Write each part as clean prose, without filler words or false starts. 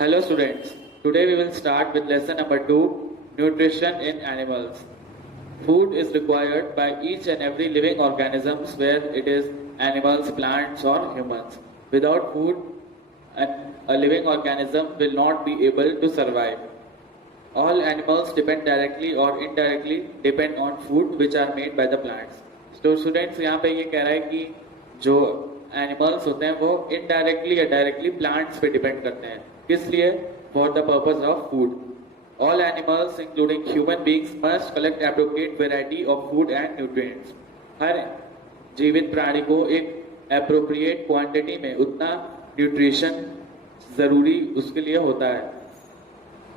Hello students, today we will start with lesson number 2, nutrition in animals. Food is required by each and every living organisms, where it is animals, plants or humans. Without food, a living organism will not be able to survive. All animals depend directly or indirectly depend on food which are made by the plants. तो students यहाँ पे ये कह रहा है कि जो animals होते हैं वो इनडायरेक्टली या डायरेक्टली प्लांट्स पे डिपेंड करते हैं. किस लिए? For the purpose of food. All animals, including human beings, must collect appropriate variety of food and nutrients. हर जीवित प्राणी को एक appropriate quantity में उतना न्यूट्रिशन जरूरी उसके लिए होता है.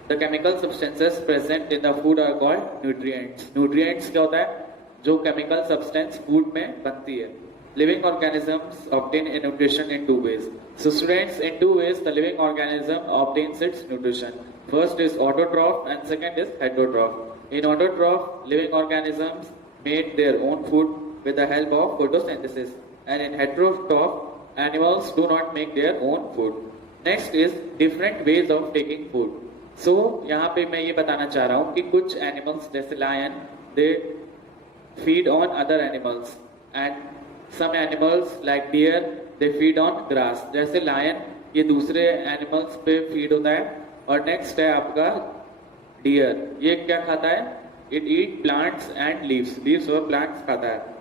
The chemical substances present in the food are called nutrients. Nutrients क्या होता है? जो chemical substance food में बनती है. Living organisms obtain a nutrition in two ways. So students, in two ways the living organism obtains its nutrition. First is autotroph and second is heterotroph. In autotroph, living organisms made their own food with the help of photosynthesis. And in heterotroph, animals do not make their own food. Next is different ways of taking food. So यहाँ पे मैं ये बताना चाह रहा हूँ कि कुछ animals जैसे lion, they feed on other animals, and some animals like deer they feed on grass. जैसे lion ये दूसरे animals पे feed होता है. और नेक्स्ट है आपका डियर. ये क्या खाता है? It eat plants and leaves और प्लांट्स खाता है.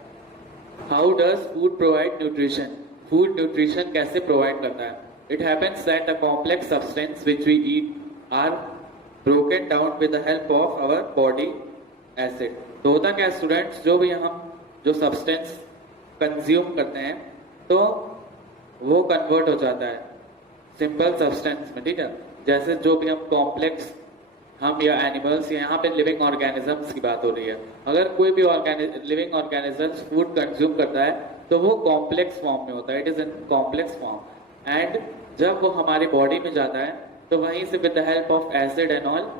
How does food provide nutrition? Food nutrition कैसे प्रोवाइड करता है? It happens that the complex substance which we eat are broken down with the help of our body acid. तो होता क्या students, जो भी हम जो सब्सटेंस कंज्यूम करते हैं तो वो कन्वर्ट हो जाता है सिंपल सब्सटेंस में. ठीक है, जैसे जो भी हम कॉम्प्लेक्स हम या एनिमल्स, यहाँ पे लिविंग ऑर्गेनिजम्स की बात हो रही है. अगर कोई भी लिविंग ऑर्गेनिजम्स फूड कंज्यूम करता है तो वो कॉम्प्लेक्स फॉर्म में होता है. It is in complex form. And जब वो हमारी बॉडी में जाता है तो वहीं से with the help of acid and all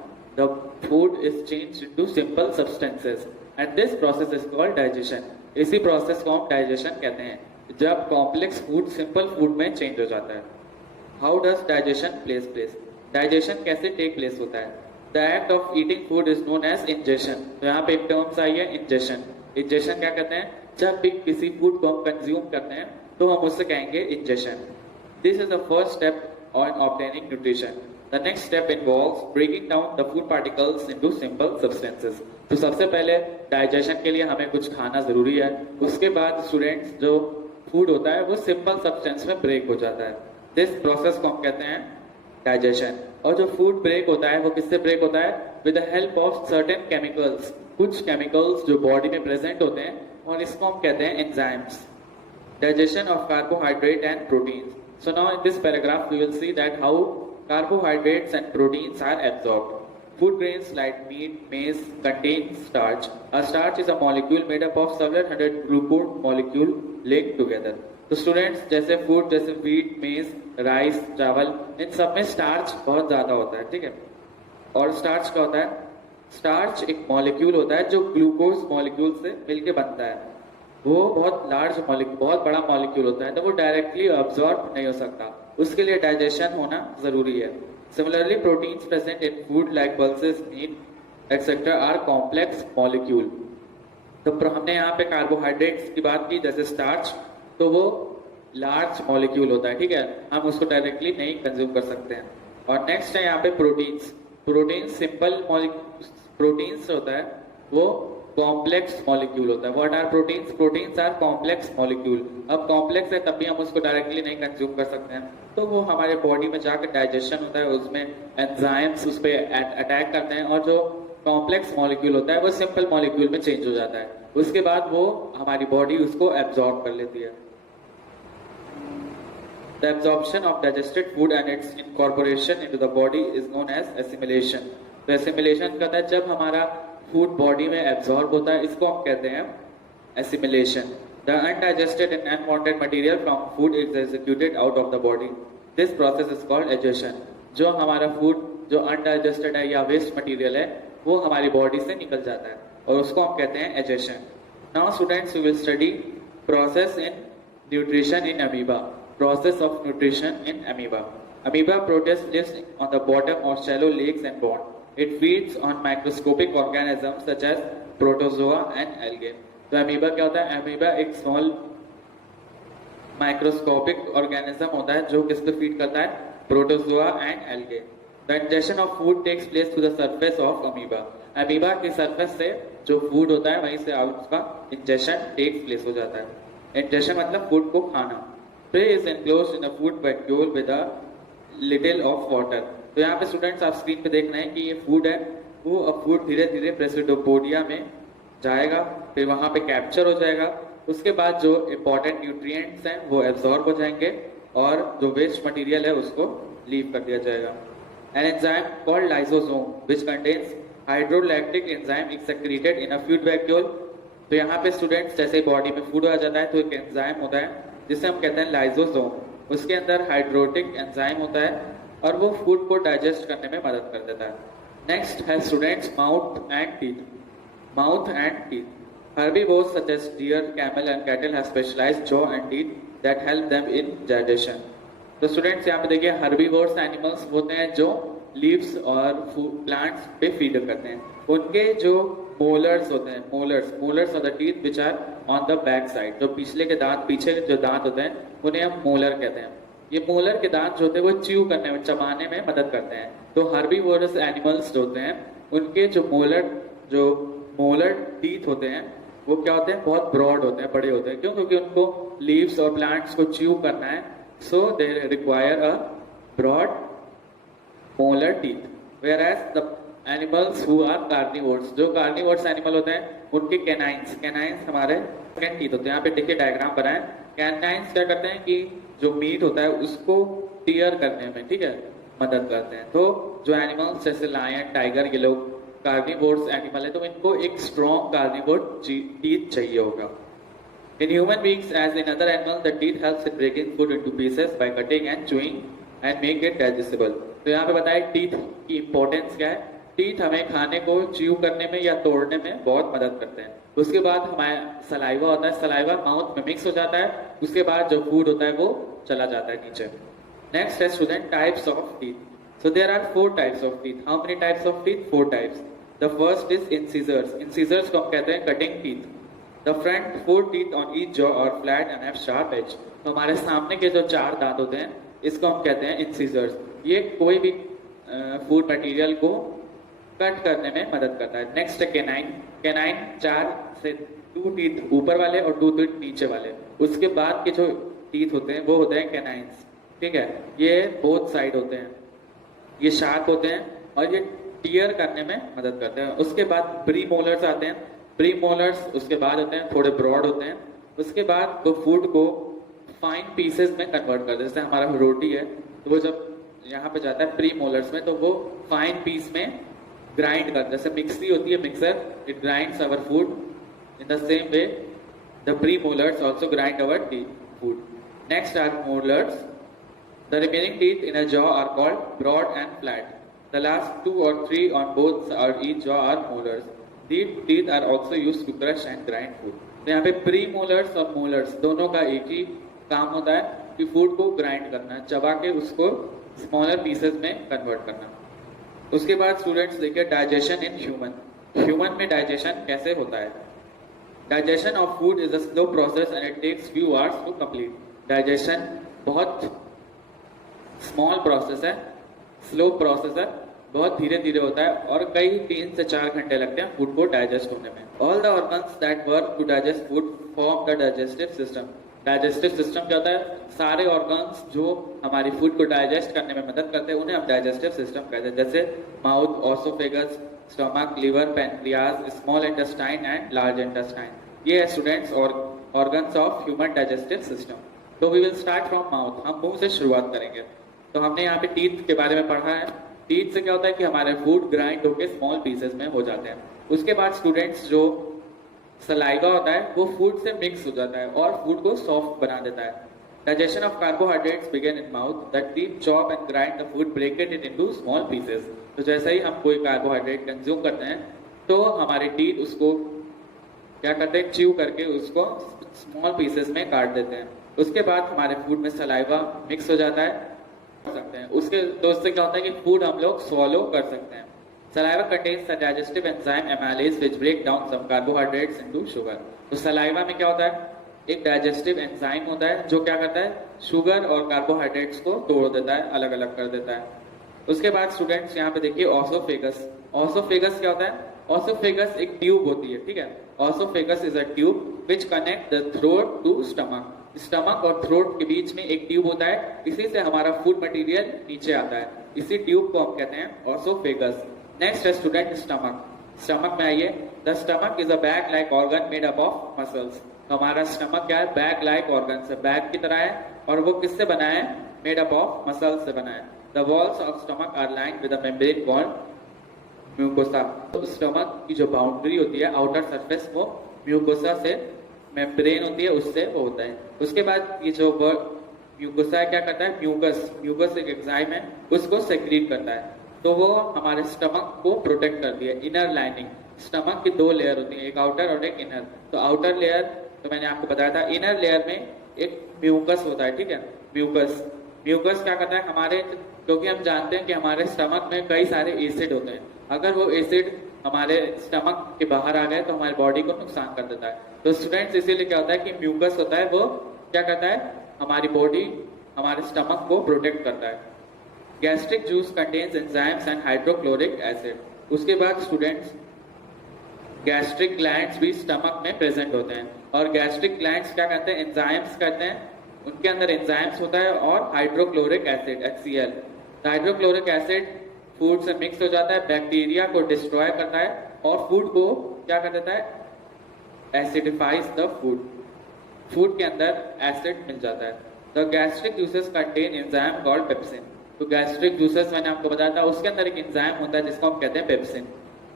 the food is changed into simple substances and this process is called digestion. इसी प्रोसेस को हम डाइजेशन कहते हैं, जब कॉम्प्लेक्स फूड सिंपल फूड में चेंज हो जाता है. How does digestion place? Digestion कैसे टेक प्लेस होता है? The act of eating food is known as ingestion. तो यहाँ पे एक टर्म्स आई है इंजेशन. इंजेशन क्या कहते हैं? जब भी किसी फूड को हम कंज्यूम करते हैं तो हम उससे कहेंगे ingestion. This is the first step on obtaining nutrition. The next step involves breaking down the food particles into simple substances. तो सबसे पहले डाइजेशन के लिए हमें कुछ खाना जरूरी है. उसके बाद स्टूडेंट्स जो फूड होता है वो सिंपल सब्सटेंस में ब्रेक हो जाता है. दिस प्रोसेस को हम कहते हैं डाइजेशन. और जो फूड ब्रेक होता है वो किससे ब्रेक होता है? With the help of certain chemicals. कुछ केमिकल्स जो बॉडी में प्रेजेंट होते हैं और इसको हम कहते हैं enzymes. Digestion of carbohydrate and proteins. So now in this paragraph we will see that how carbohydrates and proteins are absorbed. Food grains like wheat, maize contain starch. A starch is a molecule made up of several hundred glucose molecule linked together. तो students जैसे food जैसे wheat, मेज, rice, चावल, इन सब में starch बहुत ज्यादा होता है. ठीक है, और स्टार्च क्या होता है? स्टार्च एक मॉलिक्यूल होता है जो ग्लूकोज मॉलिक्यूल से मिलके बनता है. वो बहुत लार्ज मॉलिक्यूल, बहुत बड़ा मॉलिक्यूल होता है, तो वो डायरेक्टली अब्सॉर्ब नहीं हो सकता. उसके लिए डाइजेशन होना जरूरी है. Similarly proteins present in food like pulses, meat etcetera are complex molecule. तो हमने यहाँ पे कार्बोहाइड्रेट्स की बात की जैसे स्टार्च, तो वो लार्ज मॉलिक्यूल होता है. ठीक है, हम उसको डायरेक्टली नहीं कंज्यूम कर सकते हैं. और नेक्स्ट है यहाँ पे प्रोटीन्स. प्रोटीन्स सिंपल प्रोटीन्स होता है वो कॉम्प्लेक्स मॉलिक्यूल होता है. What are proteins? Proteins are complex molecule. अब कॉम्प्लेक्स है तब भी हम उसको डायरेक्टली नहीं कंज्यूम कर सकते हैं, तो वो हमारे बॉडी में जाकर डाइजेशन होता है, उसमें एंजाइम्स उस पर अटैक करते हैं और जो कॉम्प्लेक्स मॉलिक्यूल होता है वो सिंपल मॉलिक्यूल में चेंज हो जाता है. उसके बाद वो हमारी बॉडी उसको एब्जॉर्ब कर लेती है. The absorption of digested food and its incorporation into the body is known as assimilation. तो assimilation कहता है जब हमारा फूड बॉडी में एब्जॉर्ब होता है, इसको हम कहते हैं assimilation. The undigested and unwanted material from food is executed out of the body. This process is called digestion. जो हमारा फूड जो अनडाइजेस्टेड है या वेस्ट मटेरियल है वो हमारी बॉडी से निकल जाता है और उसको हम कहते हैं digestion. Now students, we will study process in nutrition in amoeba. Process of nutrition in amoeba. Amoeba protist lives on the bottom of shallow lakes and ponds. It feeds on microscopic organisms such as protozoa and algae. तो amoeba क्या होता है? Amoeba एक small microscopic organism होता है जो किसको feed करता है? Protozoa and algae. The injection of food takes place to the surface of amoeba. Amoeba की सरफेस से जो फूड होता है वहीं से उसका इंजेक्शन टेक्स प्लेस हो जाता है. इंजेक्शन मतलब फूड को खाना. Prey is enclosed in a food vacuole with a little of water. तो यहाँ पे स्टूडेंट्स आप स्क्रीन पे देख रहे हैं कि ये फूड है, वो अब फूड धीरे धीरे प्रेसिडोपोडिया में जाएगा, फिर वहां पे कैप्चर हो जाएगा. उसके बाद जो इंपॉर्टेंट न्यूट्रिएंट्स हैं वो एब्जॉर्ब हो जाएंगे और जो वेस्ट मटेरियल है उसको लीव कर दिया जाएगा. An enzyme called lysosome which contains hydrolytic enzyme is secreted in a food vacuole. तो यहाँ पे स्टूडेंट्स जैसे बॉडी में फूड आ जाता है तो एक एंजाइम होता है जिसे हम कहते हैं लाइसोसोम. उसके अंदर हाइड्रोटिक एंजाइम होता है और वो फूड को डाइजेस्ट करने में मदद कर देता है. नेक्स्ट है students mouth and teeth. Mouth and teeth. Herbivores such as deer, camel and cattle have specialized jaw and teeth that help them in digestion. तो स्टूडेंट्स यहाँ पे देखिए हर्बीवोर्स एनिमल्स होते हैं जो लीव्स और प्लांट्स पे फीड करते हैं. उनके जो मोलर्स होते हैं, molars of the teeth which are on the back side. जो पिछले के दांत, पीछे के जो दांत होते हैं उन्हें हम मोलर कहते हैं. ये मोलर के दांत जो होते हैं वो च्यू करने में, चबाने में मदद करते हैं. तो हर्बीवोरस एनिमल्स जो होते हैं उनके जो मोलर टीथ होते हैं वो क्या होते हैं? बहुत ब्रॉड होते हैं, बड़े होते हैं. क्यों? क्योंकि उनको लीव्स और प्लांट्स को च्यू करना है. So they require a broad molar teeth. Whereas the animals who are carnivores, जो कार्निवोर्स एनिमल होते हैं उनके कैनाइंस हमारे सेकंड टीथ होते हैं. यहाँ पे देखिए डायग्राम बनाए. कैनाइंस क्या करते हैं कि जो मीट होता है उसको टीयर करने में, ठीक है, मदद करते हैं. तो जो एनिमल्स जैसे लायन, टाइगर, ये लोग कार्निवोर्स एनिमल है तो इनको एक स्ट्रॉन्ग कार्निवोर टीथ चाहिए होगा. In human beings as in other animal the teeth helps in breaking food into pieces by cutting and chewing and make it digestible. तो यहाँ पे बताया टीथ की इंपॉर्टेंस क्या है. टीथ हमें खाने को च्यू करने में या तोड़ने में बहुत मदद करते हैं. उसके बाद हमारा सलाइवा होता है, सलाइवा माउथ में मिक्स हो जाता है. उसके बाद जो फूड होता है वो चला जाता है नीचे. नेक्स्ट है student types of teeth. So there are 4 types of teeth. How many types of teeth? 4 types. The first is incisors. Incisors को हम कहते हैं cutting teeth. The front 4 teeth on each jaw are flat and have sharp edge. तो हमारे सामने के जो 4 दांत होते हैं इसको हम कहते हैं incisors. ये कोई भी फूड मटेरियल को कट करने में मदद करता है. नेक्स्ट है कैनाइन. कैनाइन 4 से 2 टीथ ऊपर वाले और 2 टीथ नीचे वाले. उसके बाद के जो टीथ होते हैं वो होते हैं कैनाइंस. ठीक है, ये बोथ साइड होते हैं, ये शार्प होते हैं और ये टीयर करने में मदद करते हैं. उसके बाद प्री मोलर्स आते हैं. प्री मोलर्स उसके बाद होते हैं, थोड़े ब्रॉड होते हैं. उसके बाद तो फूड को फाइन पीसेस में कन्वर्ट करते हैं. जैसे हमारा रोटी है तो वो जब यहाँ पे जाता है प्री मोलर्स में तो वो फाइन पीस में ग्राइंड करते हैं. जैसे मिक्सी होती है, mixer, it grinds our food. In the same way the premolars also grind our food. Next are molars. The remaining teeth in a jaw are called broad and flat. The last 2 or 3 on both or each jaw are molars. These teeth are also used to crush and grind food. तो यहाँ पे pre-molars और molars दोनों का एक ही काम होता है कि फूड को ग्राइंड करना, चबा के उसको स्मॉलर पीसेस में कन्वर्ट करना. उसके बाद स्टूडेंट्स देखिए डाइजेशन इन ह्यूमन. ह्यूमन में डाइजेशन कैसे होता है. Digestion of food is a slow process and it takes few hours to complete. Digestion बहुत स्मॉल प्रोसेस है, स्लो प्रोसेस है, बहुत धीरे धीरे होता है और कई 3 से 4 घंटे लगते हैं फूड को डाइजेस्ट होने में. All the organs that work to digest food form the digestive system. Digestive system क्या होता है. सारे ऑर्गन्स जो हमारी फूड को डाइजेस्ट करने में मदद करते हैं उन्हें हम डाइजेस्टिव सिस्टम कहते हैं. जैसे mouth, oesophagus, stomach, liver, pancreas, small intestine and large intestine. ये है students organs of human digestive system. तो we will start from mouth. हम मुंह से शुरुआत करेंगे. तो हमने यहाँ पे टीथ के बारे में पढ़ा है. टीथ से क्या होता है कि हमारे फूड ग्राइंड होकर स्मॉल पीसेस में हो जाते हैं. उसके बाद स्टूडेंट्स जो सलाइवा होता है वो फूड से मिक्स हो जाता है और फूड को सॉफ्ट बना देता है. Digestion of carbohydrates begin in mouth. The teeth chop and grind the food, break it into small pieces. तो जैसे ही हम कोई कार्बोहाइड्रेट कंज्यूम करते हैं तो हमारे टीथ उसको क्या करते हैं, च्यू करके उसको स्मॉल पीसेस में काट देते हैं. उसके बाद हमारे फूड में सलाइवा मिक्स हो जाता है सकते हैं उसके तो उससे क्या होता है कि फूड हम लोग swallow कर सकते हैं। Saliva contains the digestive enzyme amylase which break down some carbohydrates into sugar। तो सलाइवा में क्या होता है, एक डाइजेस्टिव एंजाइम होता है जो क्या करता है शुगर और कार्बोहाइड्रेट्स को तोड़ देता है, अलग अलग कर देता है। उसके बाद स्टूडेंट्स यहाँ पे देखिए ऑसोफेगस। ऑसोफेगस क्या होता है, ऑसोफेगस एक ट्यूब होती है, ठीक है। Oesophagus is a tube which connect the throat to stomach. Stomach और थ्रोट के बीच में एक ट्यूब होता है, इसी से हमारा फूड मटेरियल नीचे आता है, इसी ट्यूब को हम कहते हैं ऑसोफेगस। नेक्स्ट है स्टूडेंट स्टमक। स्टमक में आइए, the stomach is a bag like organ made up of muscles. हमारा स्टमक क्या है, बैग लाइक ऑर्गन से, बैग की तरह है और वो किससे बना है, मेड अप ऑफ मसल्स से बना है। The walls of stomach are lined with a membrane called mucosa. तो स्टमक की जो बाउंड्री होती है, आउटर सरफेस, वो म्यूकोसा से, मेम्ब्रेन होती है उससे वो होता है। उसके बाद ये जो म्यूकोसा क्या करता है, म्यूकस एक एंजाइम है, उसको सेक्रीट करता है, तो वो हमारे स्टमक को प्रोटेक्ट करती है। इनर लाइनिंग, स्टमक की दो लेयर होती है, एक आउटर और एक इनर। तो आउटर लेयर तो मैंने आपको बताया था, इनर लेयर में एक म्यूकस होता है, ठीक है। म्यूकस क्या करता है हमारे, क्योंकि हम जानते हैं कि हमारे स्टमक में कई सारे एसिड होते हैं, अगर वो एसिड हमारे स्टमक के बाहर आ गए तो हमारी बॉडी को नुकसान कर देता है। तो स्टूडेंट्स इसीलिए क्या होता है कि म्यूकस होता है, वो क्या करता है, हमारी बॉडी, हमारे स्टमक को प्रोटेक्ट करता है। Gastric juice contains enzymes and hydrochloric acid. उसके बाद स्टूडेंट्स गैस्ट्रिक ग्लैंड्स भी स्टमक में प्रेजेंट होते हैं, और गैस्ट्रिक ग्लैंड्स क्या करते हैं, एंजाइम्स करते हैं, उनके अंदर एंजाइम्स होता है और hydrochloric acid HCl। Hydrochloric acid food से मिक्स हो जाता है, बैक्टीरिया को डिस्ट्रॉय करता है और फूड को क्या कर देता है, एसिडिफाइज द फूड, फूड के अंदर एसिड मिल जाता है। The gastric juices contain enzyme called pepsin. तो गैस्ट्रिक जूसेस मैंने आपको बताया था, उसके अंदर एक एंजाइम होता है जिसको हम कहते हैं पेप्सिन।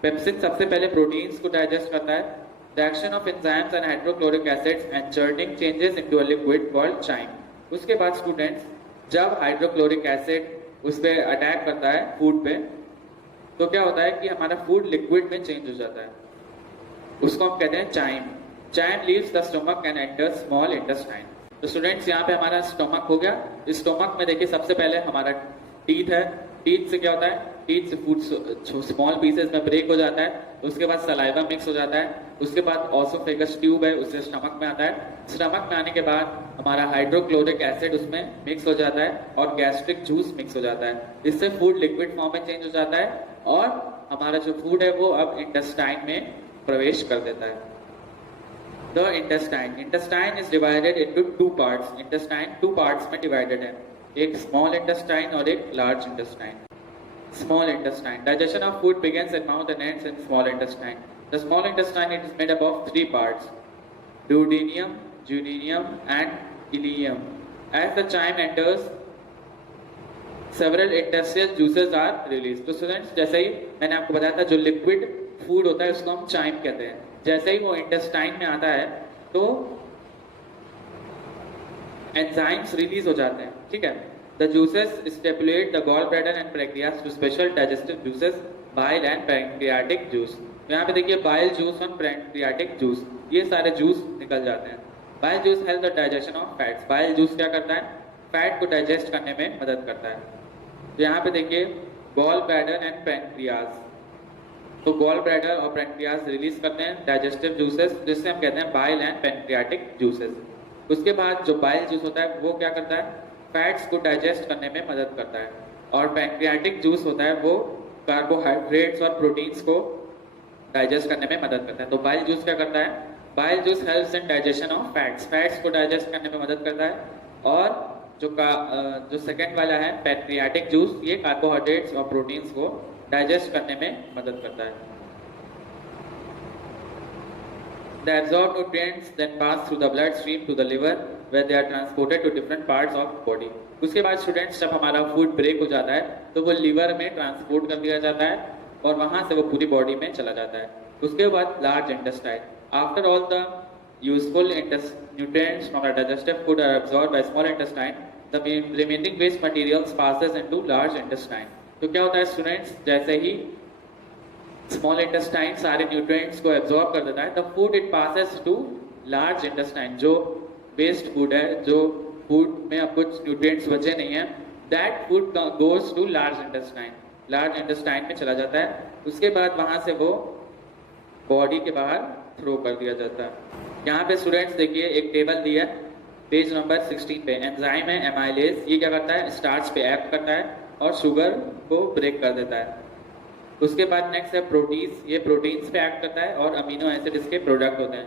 पेप्सिन सबसे पहले प्रोटीन्स को डाइजेस्ट करता है। The action of enzymes and hydrochloric acids and churning changes into a liquid called chyme. उसके बाद स्टूडेंट्स जब हाइड्रोक्लोरिक एसिड उस पर अटैक करता है फूड पे, तो क्या होता है कि हमारा फूड लिक्विड में चेंज हो जाता है, उसको हम कहते हैं chyme. Chyme leaves the stomach and enters small intestine. तो स्टूडेंट्स यहाँ पे हमारा स्टमक हो गया। स्टमक में देखिए सबसे पहले हमारा टीथ है, टीथ से क्या होता है, टीथ से फूड स्मॉल पीसेस में ब्रेक हो जाता है, उसके बाद सलाइवा मिक्स हो जाता है, उसके बाद ऑसोफेगस ट्यूब है उससे स्टमक में आता है। स्टमक में आने के बाद हमारा हाइड्रोक्लोरिक एसिड उसमें मिक्स हो जाता है और गैस्ट्रिक जूस मिक्स हो जाता है, इससे फूड लिक्विड फॉर्म में चेंज हो जाता है और हमारा जो फूड है वो अब इंटेस्टाइन में प्रवेश कर देता है। The intestine is divided into two parts. Intestine two parts में divided है, एक small intestine और एक large intestine. Small intestine. Digestion of food begins in mouth and ends in small intestine. The small intestine it is made up of three parts: duodenum, duodenum, and ileum. As the chyme enters, several intestinal juices are released. तो students जैसे ही मैंने आपको बताया था जो liquid food होता है उसको हम chyme कहते हैं, जैसे ही वो इंटेस्टाइन में आता है तो एंजाइम्स रिलीज हो जाते हैं, ठीक है। The juices stimulate the gall bladder and pancreas to special digestive juices, bile and pancreatic juice. यहाँ पे देखिए बाइल जूस और पैंक्रियाटिक जूस, ये सारे जूस निकल जाते हैं। Bile juice help the digestion of fats. Bile juice क्या करता है, फैट को डाइजेस्ट करने में मदद करता है। तो यहाँ पे देखिए गॉल ब्लैडर एंड पैंक्रियास, तो गॉल ब्लैडर और पैंक्रियास रिलीज करते हैं डाइजेस्टिव जूसेस, जिससे हम कहते हैं बाइल एंड पैंक्रियाटिक जूसेस। उसके बाद जो बाइल जूस होता है वो क्या करता है, फैट्स को डाइजेस्ट करने में मदद करता है, और पैंक्रियाटिक जूस होता है वो कार्बोहाइड्रेट्स और प्रोटीन्स को डाइजेस्ट करने में मदद करता है। तो बाइल जूस क्या करता है, bile juice helps in digestion of fats, fats को डाइजेस्ट करने में मदद करता है। और जो सेकेंड वाला है पैंक्रियाटिक जूस, ये कार्बोहाइड्रेट्स और प्रोटीन्स को डाइजेस्ट करने में मदद करता है। The absorbed nutrients then pass through the blood stream to the liver where they are transported to different parts of body. उसके बाद स्टूडेंट्स जब हमारा फूड ब्रेक हो जाता है तो वो लिवर में ट्रांसपोर्ट कर दिया जाता है और वहां से वो पूरी बॉडी में चला जाता है। उसके बाद large intestine, after all the useful nutrients from the digestive food are absorbed by small intestine, the remaining waste materials passes into large intestine. तो क्या होता है स्टूडेंट्स, जैसे ही स्मॉल इंटेस्टाइन सारे न्यूट्रिएंट्स को एब्जॉर्ब कर देता है, the food it passes to large intestine. जो वेस्ट फूड है, जो फूड में अब कुछ न्यूट्रिएंट्स बचे नहीं है, that food goes to large intestine में चला जाता है। उसके बाद वहां से वो बॉडी के बाहर थ्रो कर दिया जाता है। यहाँ पे स्टूडेंट्स देखिए एक टेबल दिया है पेज नंबर 16 पे। एंजाइम है एमाइलेज, ये क्या करता है, स्टार्च पे एक्ट करता है और शुगर को ब्रेक कर देता है। उसके बाद नेक्स्ट है प्रोटीन्स, ये प्रोटीन्स पे एक्ट करता है और अमीनो एसिड इसके प्रोडक्ट होते हैं।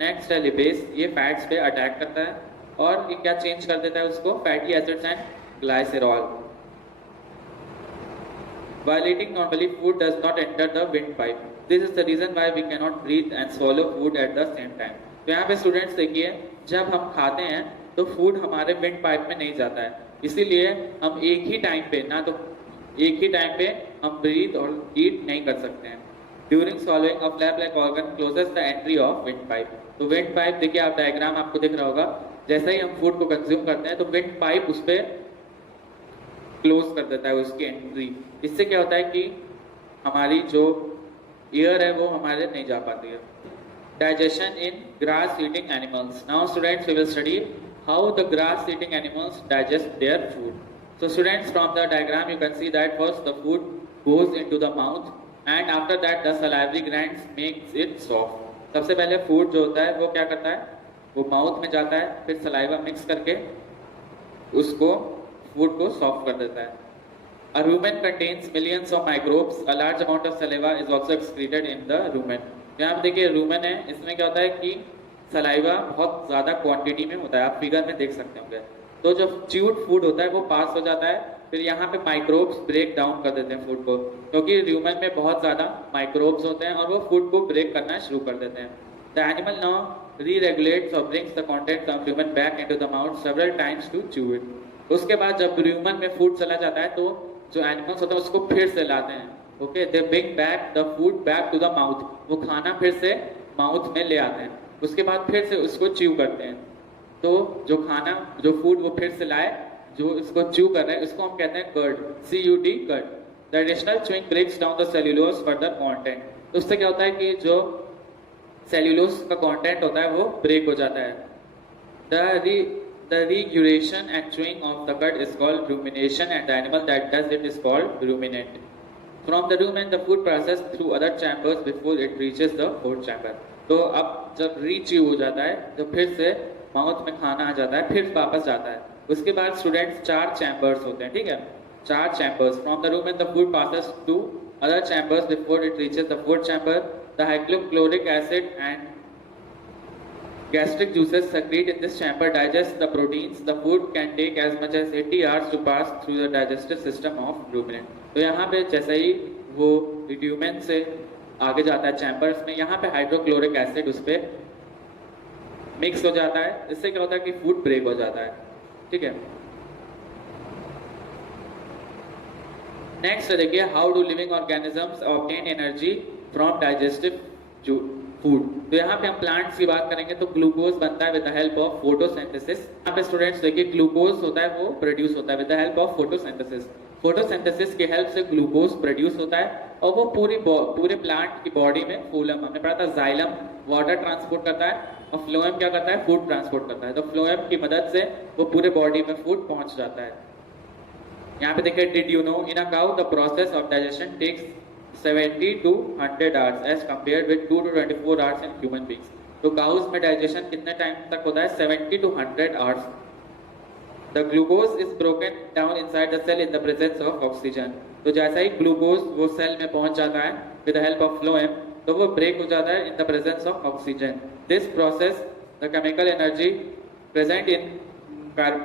नेक्स्ट है लिपेज, ये फैट्स पे अटैक करता है और ये क्या चेंज कर देता है उसको, fatty acids and glycerol. While eating normally, food does not enter the windpipe. This is the reason why we cannot breathe and swallow food at the same time. तो यहाँ पे स्टूडेंट्स देखिए, जब हम खाते हैं तो फूड हमारे विंड पाइप में नहीं जाता है, इसीलिए हम एक ही टाइम पे हम ब्रीथ और ईट नहीं कर सकते हैं। During swallowing of flap like organ closes the entry of windpipe. तो विंड पाइप देखिए, आप डायग्राम आपको दिख रहा होगा, जैसे ही हम फूड को कंज्यूम करते हैं तो विंड पाइप उस पर क्लोज कर देता है उसकी एंट्री। इससे क्या होता है कि हमारी जो एयर है वो हमारे नहीं जा पाती है। Digestion in grass eating animals. Now students we will study how the grass eating animals digest their food. So students, from the diagram you can see that first the food goes into the mouth and after that the salivary glands makes it soft. सबसे पहले food जो होता है वो क्या करता है, वो माउथ में जाता है, फिर सलाइवा मिक्स करके उसको फूड को सॉफ्ट कर देता है। A rumen contains millions of microbes. A large amount of saliva is also excreted in the rumen. यहाँ पे देखिए रूमेन है, इसमें क्या होता है कि सलाइवा बहुत ज़्यादा क्वांटिटी में होता है, आप फिगर में देख सकते होंगे। तो जो च्यूड फूड होता है वो पास हो जाता है, फिर यहाँ पे माइक्रोब्स ब्रेक डाउन कर देते हैं फूड को, क्योंकि रूमेन में बहुत ज़्यादा माइक्रोब्स होते हैं और वो फूड को ब्रेक करना शुरू कर देते हैं। द एनिमल नाउ री-रेगुलेट्स और brings the content of rumen back into the mouth several times to chew it. उसके बाद जब रूमेन में फूड चला जाता है तो जो एनिमल्स होते हैं उसको फिर से लाते हैं, okay, they bring back the food back to the mouth, वो खाना फिर से माउथ में ले आते हैं, उसके बाद फिर से उसको च्यू करते हैं। तो जो खाना जो फूड वो फिर से लाए, जो इसको च्यू कर रहे हैं, इसको हम कहते हैं curd, CUD curd. The additional chewing breaks down the cellulose further content. तो उससे क्या होता है कि जो सेल्यूलोज का कंटेंट होता है वो ब्रेक हो जाता है। The regurgitation and chewing of the cud is called rumination and the animal that does it is called ruminant. From the rumen the food passes through other chambers before it reaches the fourth chamber. तो अब जब रीच्यू हो जाता है तो फिर से mouth में खाना आ जाता है, फिर वापस जाता है। उसके बाद स्टूडेंट्स 4 चैम्बर्स होते हैं, ठीक है, 4 chambers. From the rumen the food passes to other chambers before it reaches the fourth chamber. The hypochlorous acid and gastric juices secrete in this chamber digest the proteins. The food can take as much as 80 hours to pass through the digestive system of ruminant. तो यहाँ पे जैसे ही वो rumen से आगे जाता है chambers में, यहाँ पे हाइड्रोक्लोरिक एसिड उस पर मिक्स हो जाता है। इससे क्या होता है कि फूड ब्रेक हो जाता है, ठीक है। नेक्स्ट देखिए, how do living organisms obtain energy from digestive food. तो यहाँ पे हम प्लांट्स की बात करेंगे तो ग्लूकोज बनता है with the help of photosynthesis. यहाँ पे स्टूडेंट्स देखिए ग्लूकोज होता है वो प्रोड्यूस होता है with the help of photosynthesis. Photosynthesis की हेल्प से ग्लूकोज प्रोड्यूस होता है और वो पूरे प्लांट की बॉडी में फूलम, हमने पढ़ा था जाइलम वाटर ट्रांसपोर्ट करता है और फ्लोएम क्या करता है, फूड ट्रांसपोर्ट करता है। तो फ्लोएम की मदद से वो पूरे बॉडी में फूड पहुंच जाता है। यहाँ पे देखिए, did you know in a cow the process of digestion takes 70 to 100 hours as compared with 2 to 24 hours in human beings. तो काउस में डाइजेशन कितने टाइम तक होता है, 70 to 100 hours. The glucose is broken down inside the cell in the presence of oxygen. तो जैसा ही glucose वो cell में पहुंच जाता है with the help of phloem, तो वो ब्रेक हो जाता है in the presence of oxygen. This process, the chemical energy present in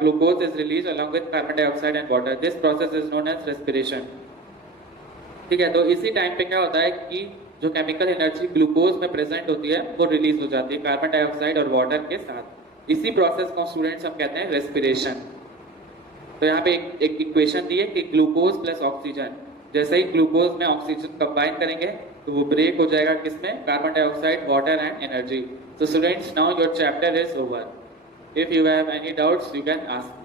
glucose is released along with carbon dioxide and water. This process is known as respiration. ठीक है, तो इसी time पे क्या होता है कि जो केमिकल एनर्जी ग्लूकोज में प्रेजेंट होती है वो रिलीज हो जाती है कार्बन डाइऑक्साइड और वाटर के साथ। इसी प्रोसेस को स्टूडेंट्स हम कहते हैं रेस्पिरेशन। तो यहाँ पे एक इक्वेशन दी है कि ग्लूकोज प्लस ऑक्सीजन, जैसे ही ग्लूकोज में ऑक्सीजन कंबाइन करेंगे तो वो ब्रेक हो जाएगा किसमें, carbon dioxide, water and energy. So students, now your chapter is over. If you have any doubts, you can ask me.